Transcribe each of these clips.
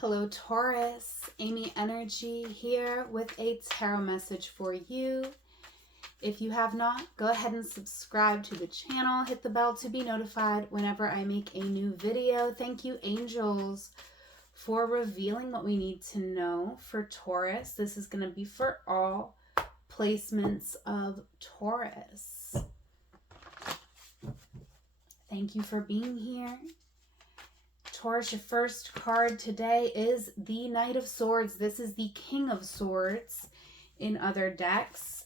Hello Taurus, Amy Energy here with a tarot message for you. If you have not, go ahead and subscribe to the channel. Hit the bell to be notified whenever I make a new video. Thank you, angels, for revealing what we need to know for Taurus. This is going to be for all placements of Taurus. Thank you for being here. Taurus, your first card today is the Knight of Swords. This is the King of Swords in other decks.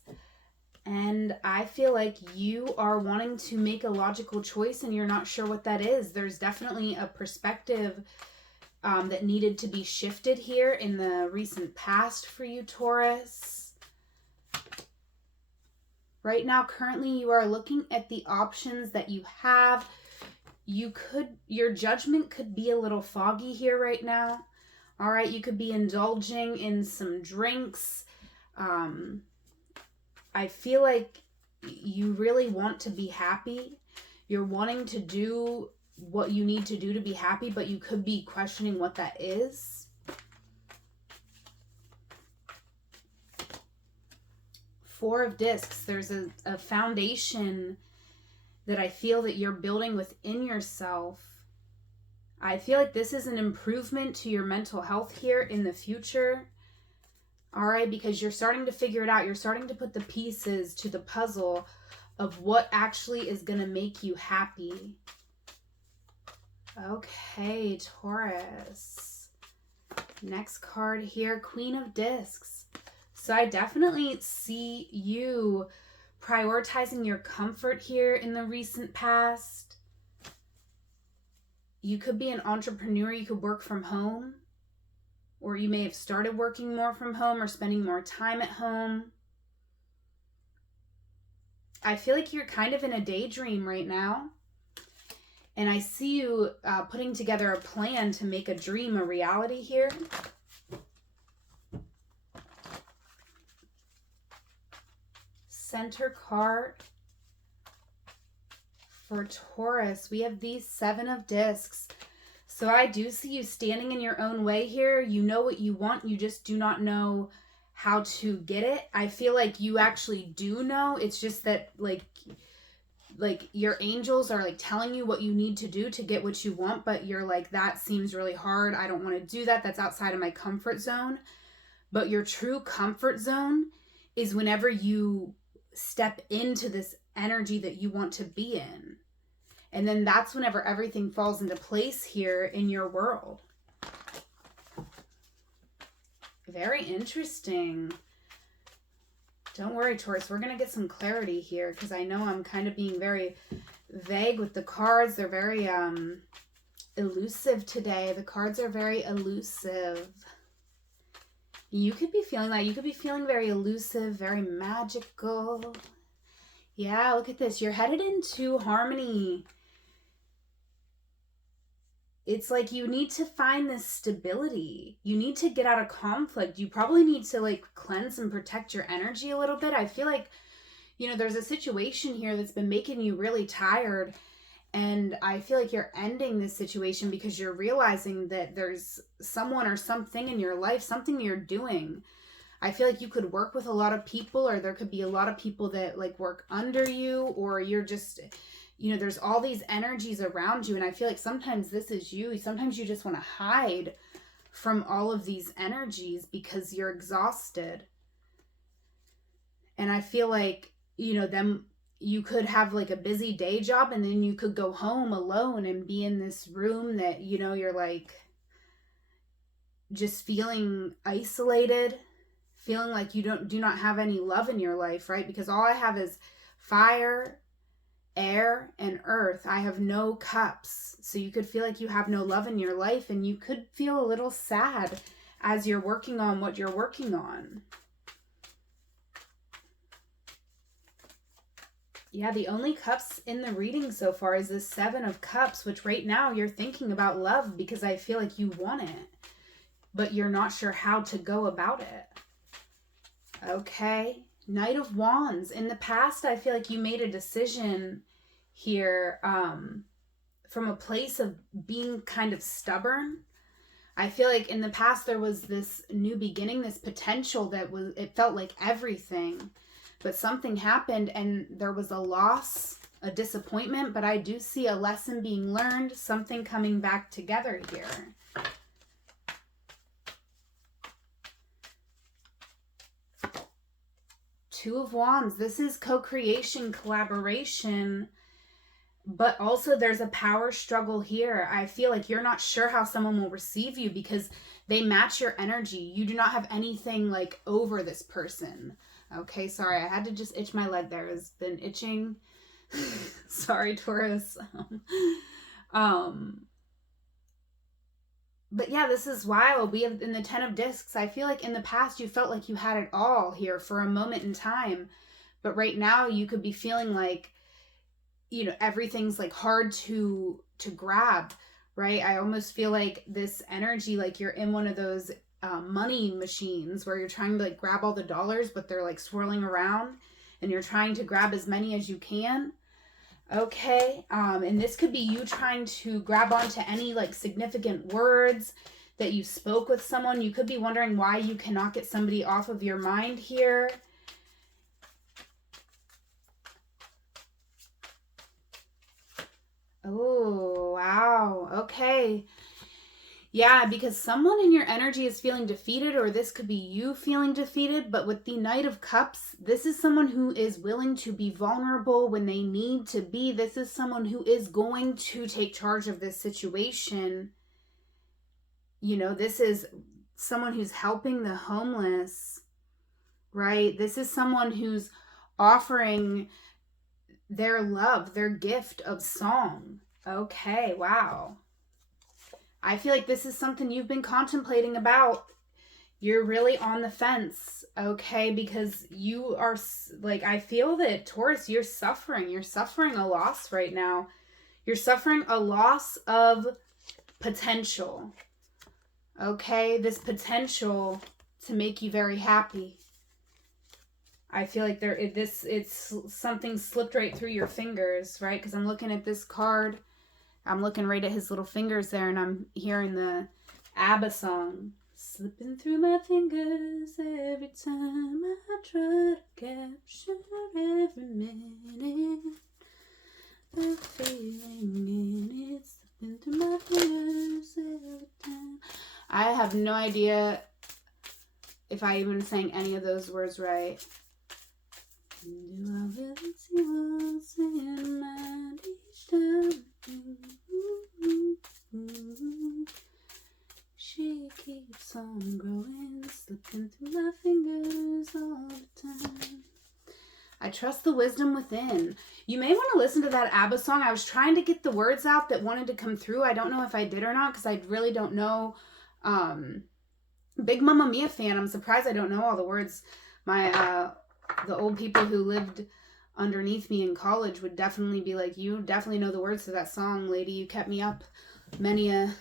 And I feel like you are wanting to make a logical choice and you're not sure what that is. There's definitely a perspective that needed to be shifted here in the recent past for you, Taurus. Right now, currently, you are looking at the options that you have. Your judgment could be a little foggy here right now. All right, you could be indulging in some drinks. I feel like you really want to be happy. You're wanting to do what you need to do to be happy, but you could be questioning what that is. Four of Discs. There's a foundation that I feel that you're building within yourself. I feel like this is an improvement to your mental health here in the future. All right, because you're starting to figure it out. You're starting to put the pieces to the puzzle of what actually is going to make you happy. Okay, Taurus. Next card here, Queen of Discs. So I definitely see you prioritizing your comfort here in the recent past. You could be an entrepreneur. You could work from home. Or you may have started working more from home or spending more time at home. I feel like you're kind of in a daydream right now. And I see you putting together a plan to make a dream a reality here. Center card for Taurus, we have the Seven of Discs. So I do see you standing in your own way here. You know what you want, you just do not know how to get it. I feel like you actually do know. It's just that like your angels are like telling you what you need to do to get what you want, but you're like, that seems really hard. I don't want to do that. That's outside of my comfort zone. But your true comfort zone is whenever you step into this energy that you want to be in. And then that's whenever everything falls into place here in your world. Very interesting. Don't worry, Taurus. We're going to get some clarity here because I know I'm kind of being very vague with the cards. They're very elusive today. The cards are very elusive. You could be feeling that. You could be feeling very elusive, very magical. Yeah, look at this. You're headed into harmony. It's like you need to find this stability. You need to get out of conflict. You probably need to like cleanse and protect your energy a little bit. I feel like, you know, there's a situation here that's been making you really tired. And I feel like you're ending this situation because you're realizing that there's someone or something in your life, something you're doing. I feel like you could work with a lot of people, or there could be a lot of people that like work under you, or you're just, you know, there's all these energies around you. And I feel like sometimes this is you. Sometimes you just want to hide from all of these energies because you're exhausted. And I feel like, you know, you could have like a busy day job and then you could go home alone and be in this room that, you know, you're like just feeling isolated, feeling like you do not have any love in your life, right? Because all I have is fire, air, and earth. I have no cups. So you could feel like you have no love in your life, and you could feel a little sad as you're working on what you're working on. Yeah, the only cups in the reading so far is the Seven of Cups, which right now you're thinking about love because I feel like you want it, but you're not sure how to go about it. Okay, Knight of Wands. In the past, I feel like you made a decision here from a place of being kind of stubborn. I feel like in the past there was this new beginning, this potential that was, it felt like everything, but something happened and there was a loss, a disappointment, but I do see a lesson being learned, something coming back together here. Two of Wands. This is co-creation, collaboration, but also there's a power struggle here. I feel like you're not sure how someone will receive you because they match your energy. You do not have anything like over this person. Okay, sorry, I had to just itch my leg there. It's been itching. Sorry, Taurus. But yeah, this is wild. We have in the 10 of discs. I feel like in the past you felt like you had it all here for a moment in time. But right now you could be feeling like, you know, everything's like hard to grab, right? I almost feel like this energy, like you're in one of those money machines where you're trying to like grab all the dollars, but they're like swirling around and you're trying to grab as many as you can. Okay, and this could be you trying to grab onto any like significant words that you spoke with someone. You could be wondering why you cannot get somebody off of your mind here. Oh, wow. Okay. Yeah, because someone in your energy is feeling defeated, or this could be you feeling defeated. But with the Knight of Cups, this is someone who is willing to be vulnerable when they need to be. This is someone who is going to take charge of this situation. You know, this is someone who's helping the homeless, right? This is someone who's offering their love, their gift of song. Okay, wow. I feel like this is something you've been contemplating about. You're really on the fence, okay? Because you are, like, I feel that, Taurus, you're suffering. You're suffering a loss right now. You're suffering a loss of potential, okay? This potential to make you very happy. I feel like it's something slipped right through your fingers, right? Because I'm looking at this card. I'm looking right at his little fingers there, and I'm hearing the ABBA song. Slipping through my fingers every time I try to capture every minute. The feeling in it, slipping through my fingers every time. I have no idea if I even sang any of those words right. Do I really see what's in my each time? She keeps on growing, slipping through my fingers all the time. I trust the wisdom within. You may want to listen to that ABBA song. I was trying to get the words out that wanted to come through. I don't know if I did or not because I really don't know. Big Mamma Mia fan. I'm surprised I don't know all the words. The old people who lived underneath me in college would definitely be like, you definitely know the words to that song, lady. You kept me up many a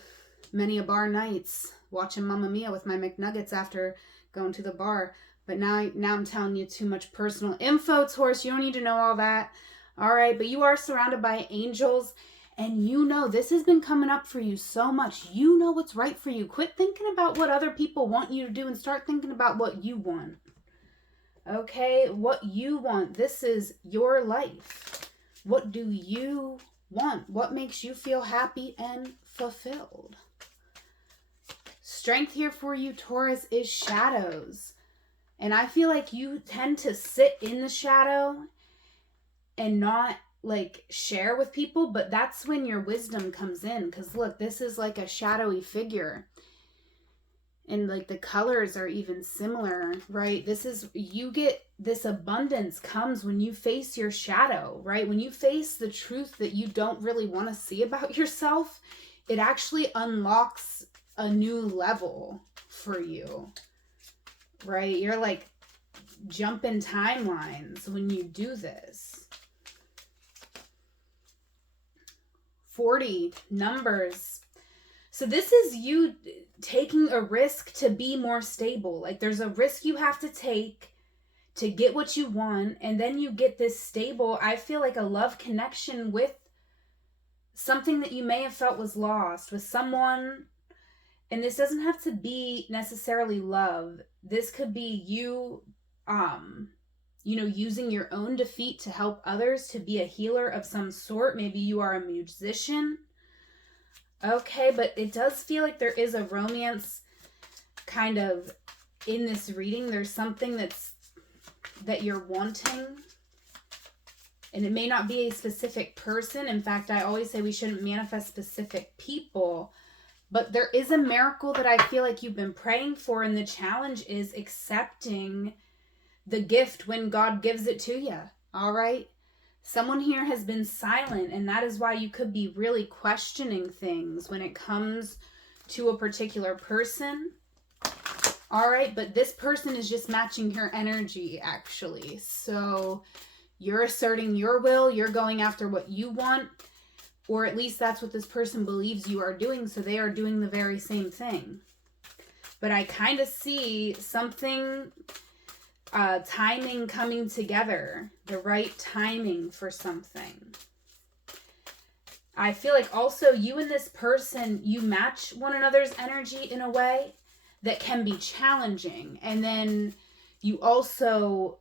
bar nights watching Mamma Mia with my McNuggets after going to the bar. But now I'm telling you too much personal info, Taurus. You don't need to know all that. All right, but you are surrounded by angels, and you know this has been coming up for you so much. You know what's right for you. Quit thinking about what other people want you to do and start thinking about what you want. Okay, what you want. This is your life. What do you want? What makes you feel happy and fulfilled? Strength here for you, Taurus, is shadows. And I feel like you tend to sit in the shadow and not like share with people, but that's when your wisdom comes in. Because look, this is like a shadowy figure. And like the colors are even similar, right? This is, you get this abundance comes when you face your shadow, right? When you face the truth that you don't really want to see about yourself, it actually unlocks a new level for you, right? You're like jumping timelines when you do this. 40 numbers. So this is you taking a risk to be more stable. Like there's a risk you have to take to get what you want, and then you get this stable, I feel like a love connection with something that you may have felt was lost, with someone, And this doesn't have to be necessarily love. This could be you, using your own defeat to help others, to be a healer of some sort. Maybe you are a musician. Okay, but it does feel like there is a romance kind of in this reading. There's something that you're wanting. And it may not be a specific person. In fact, I always say we shouldn't manifest specific people. But there is a miracle that I feel like you've been praying for. And the challenge is accepting the gift when God gives it to you. All right? Someone here has been silent. And that is why you could be really questioning things when it comes to a particular person. All right? But this person is just matching your energy, actually. So you're asserting your will, you're going after what you want, or at least that's what this person believes you are doing, so they are doing the very same thing. But I kind of see something, timing coming together, the right timing for something. I feel like also you and this person, you match one another's energy in a way that can be challenging, and then you also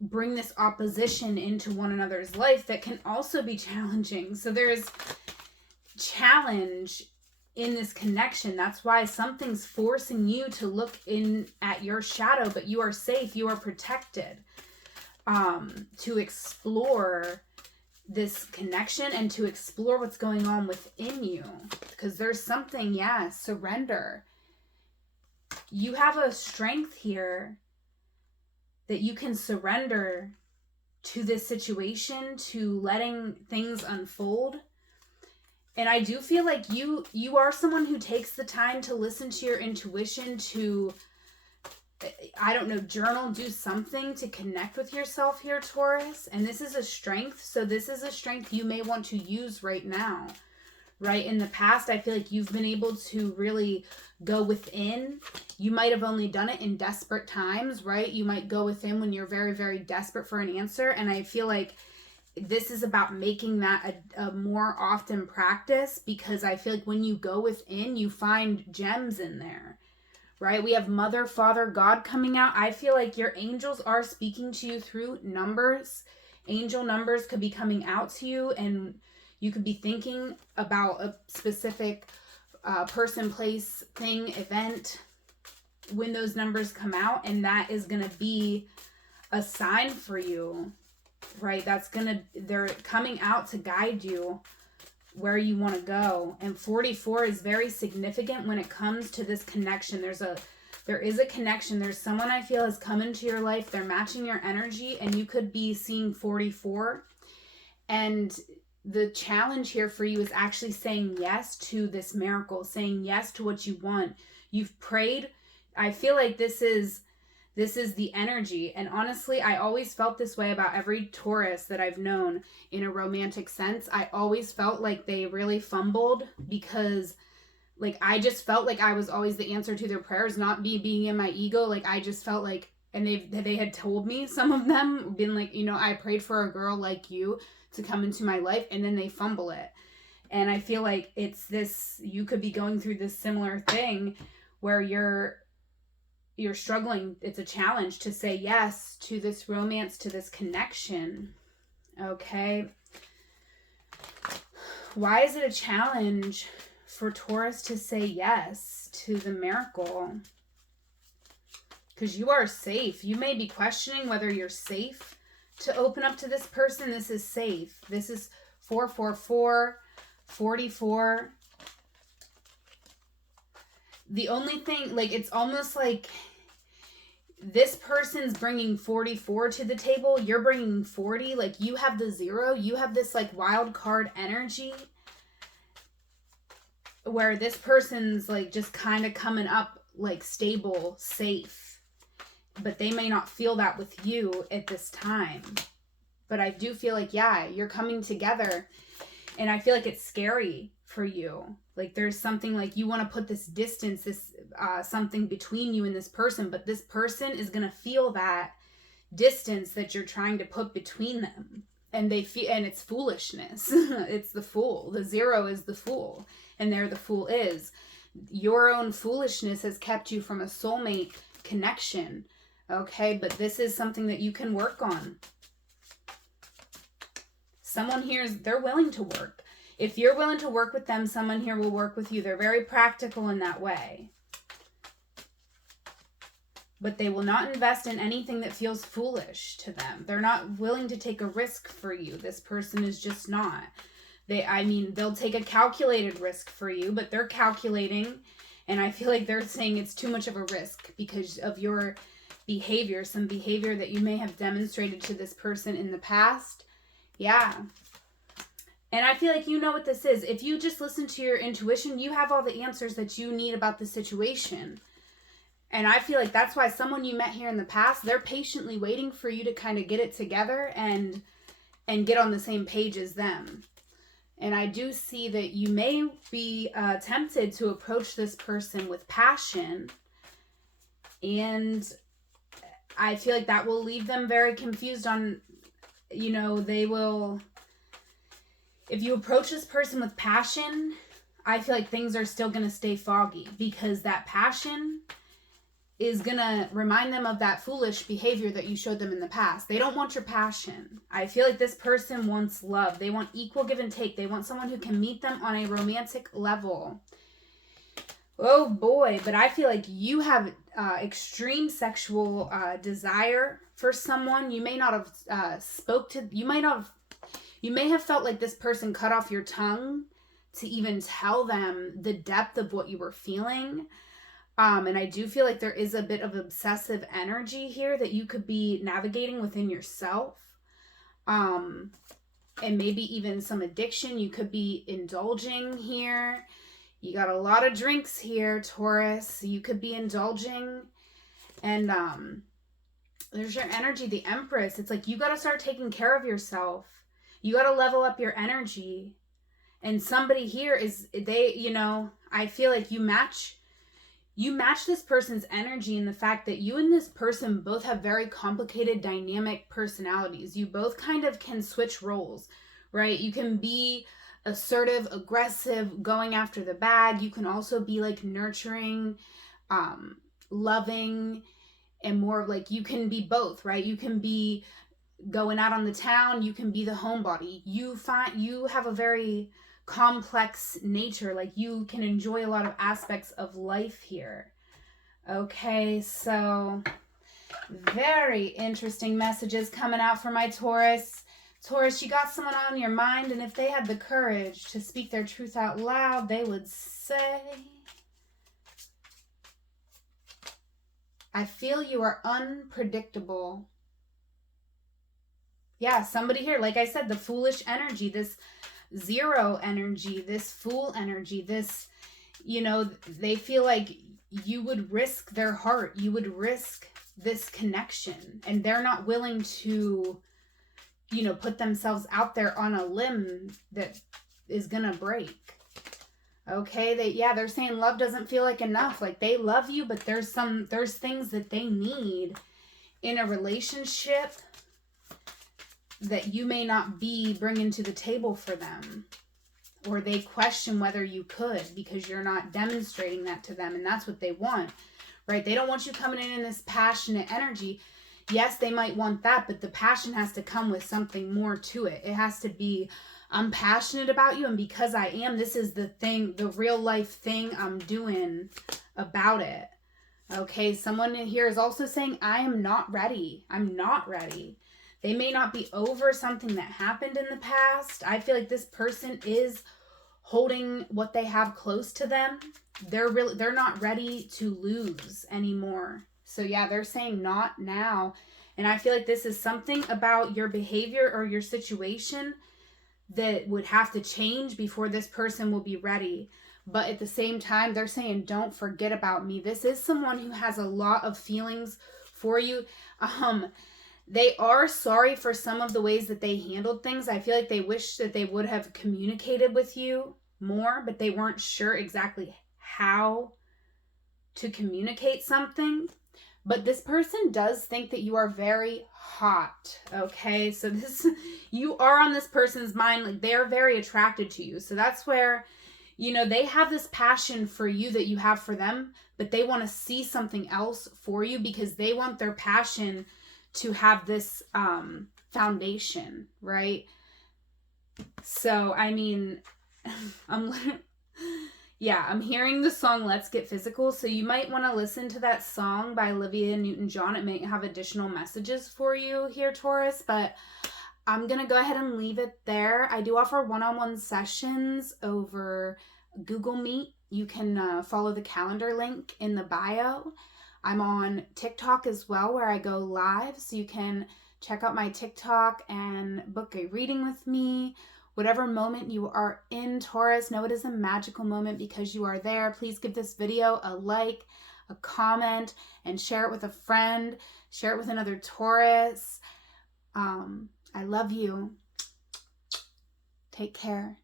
bring this opposition into one another's life that can also be challenging. So there's challenge in this connection. That's why something's forcing you to look in at your shadow, but you are safe, you are protected, to explore this connection and to explore what's going on within you. Because there's something, surrender. You have a strength here that you can surrender to this situation, to letting things unfold. And I do feel like you are someone who takes the time to listen to your intuition, to, journal, do something to connect with yourself here, Taurus. And this is a strength. So this is a strength you may want to use right now. Right? In the past, I feel like you've been able to really go within. You might have only done it in desperate times, right? You might go within when you're very, very desperate for an answer. And I feel like this is about making that a more often practice, because I feel like when you go within, you find gems in there, right? We have Mother, Father, God coming out. I feel like your angels are speaking to you through numbers. Angel numbers could be coming out to you, and you could be thinking about a specific person, place, thing, event when those numbers come out. And that is going to be a sign for you, right? They're coming out to guide you where you want to go. And 44 is very significant when it comes to this connection. There is a connection. There's someone I feel has come into your life. They're matching your energy, and you could be seeing 44. And the challenge here for you is actually saying yes to this miracle, saying yes to what you want. You've prayed. I feel like this is the energy. And honestly, I always felt this way about every Taurus that I've known in a romantic sense. I always felt like they really fumbled, because like I just felt like I was always the answer to their prayers, not me being in my ego. Like I just felt like, and they had told me, some of them been like, I prayed for a girl like you to come into my life, and then they fumble it. And I feel like it's this, you could be going through this similar thing where you're struggling. It's a challenge to say yes to this romance, to this connection. Okay. Why is it a challenge for Taurus to say yes to the miracle? Because you are safe. You may be questioning whether you're safe to open up to this person. This is safe. This is 444, 44. The only thing, like, it's almost like this person's bringing 44 to the table. You're bringing 40. Like, you have the 0. You have this, like, wild card energy where this person's, like, just kind of coming up, like, stable, safe. But they may not feel that with you at this time. But I do feel like, you're coming together. And I feel like it's scary for you. Like there's something like you want to put this distance, this something between you and this person. But this person is going to feel that distance that you're trying to put between them. And they feel, and it's foolishness. It's the fool. The 0 is the fool. And there the fool is. your own foolishness has kept you from a soulmate connection. Okay, but this is something that you can work on. Someone here, they're willing to work. If you're willing to work with them, someone here will work with you. They're very practical in that way. But they will not invest in anything that feels foolish to them. They're not willing to take a risk for you. This person is just not. They'll take a calculated risk for you, but they're calculating. And I feel like they're saying it's too much of a risk because of your behavior, some behavior that you may have demonstrated to this person in the past. Yeah. And I feel like you know what this is. If you just listen to your intuition, you have all the answers that you need about the situation. And I feel like that's why someone you met here in the past, they're patiently waiting for you to kind of get it together and get on the same page as them. And I do see that you may be tempted to approach this person with passion. And I feel like that will leave them very confused on, they will... If you approach this person with passion, I feel like things are still going to stay foggy because that passion is going to remind them of that foolish behavior that you showed them in the past. They don't want your passion. I feel like this person wants love. They want equal give and take. They want someone who can meet them on a romantic level. Oh boy, but I feel like you have extreme sexual desire for someone. You may not have you may have felt like this person cut off your tongue to even tell them the depth of what you were feeling. And I do feel like there is a bit of obsessive energy here that you could be navigating within yourself. And maybe even some addiction you could be indulging here. You got a lot of drinks here, Taurus. You could be indulging. And there's your energy, the Empress. It's like you got to start taking care of yourself. You got to level up your energy. And somebody here I feel like you match this person's energy in the fact that you and this person both have very complicated, dynamic personalities. You both kind of can switch roles, right? You can be assertive, aggressive, going after the bag. You can also be like nurturing, loving, and more like you can be both, right? You can be going out on the town. You can be the homebody. You have a very complex nature. Like you can enjoy a lot of aspects of life here. Okay, so very interesting messages coming out for my Taurus. Taurus, you got someone on your mind, and if they had the courage to speak their truth out loud, they would say, I feel you are unpredictable. Yeah, somebody here, like I said, the foolish energy, this zero energy, this fool energy, this, they feel like you would risk their heart. You would risk this connection, and they're not willing to, put themselves out there on a limb that is gonna break. Okay, they're saying love doesn't feel like enough. Like they love you, but there's things that they need in a relationship that you may not be bringing to the table for them, or they question whether you could because you're not demonstrating that to them, and that's what they want, right? They don't want you coming in this passionate energy. Yes, they might want that, but the passion has to come with something more to it. It has to be, I'm passionate about you, and because I am, this is the thing, the real life thing I'm doing about it. Okay, someone in here is also saying, I am not ready. I'm not ready. They may not be over something that happened in the past. I feel like this person is holding what they have close to them. They're not ready to lose anymore. So yeah, they're saying not now. And I feel like this is something about your behavior or your situation that would have to change before this person will be ready. But at the same time, they're saying, don't forget about me. This is someone who has a lot of feelings for you. They are sorry for some of the ways that they handled things. I feel like they wish that they would have communicated with you more, but they weren't sure exactly how to communicate something. But this person does think that you are very hot, okay? So you are on this person's mind, like they're very attracted to you. So that's where, You know, they have this passion for you that you have for them, but they want to see something else for you because they want their passion to have this foundation, right? So, I mean, I'm yeah, I'm hearing the song Let's Get Physical, so you might want to listen to that song by Olivia Newton-John. It may have additional messages for you here, Taurus, but I'm going to go ahead and leave it there. I do offer one-on-one sessions over Google Meet. You can follow the calendar link in the bio. I'm on TikTok as well, where I go live, so you can check out my TikTok and book a reading with me. Whatever moment you are in, Taurus, know it is a magical moment because you are there. Please give this video a like, a comment, and share it with a friend. Share it with another Taurus. I love you. Take care.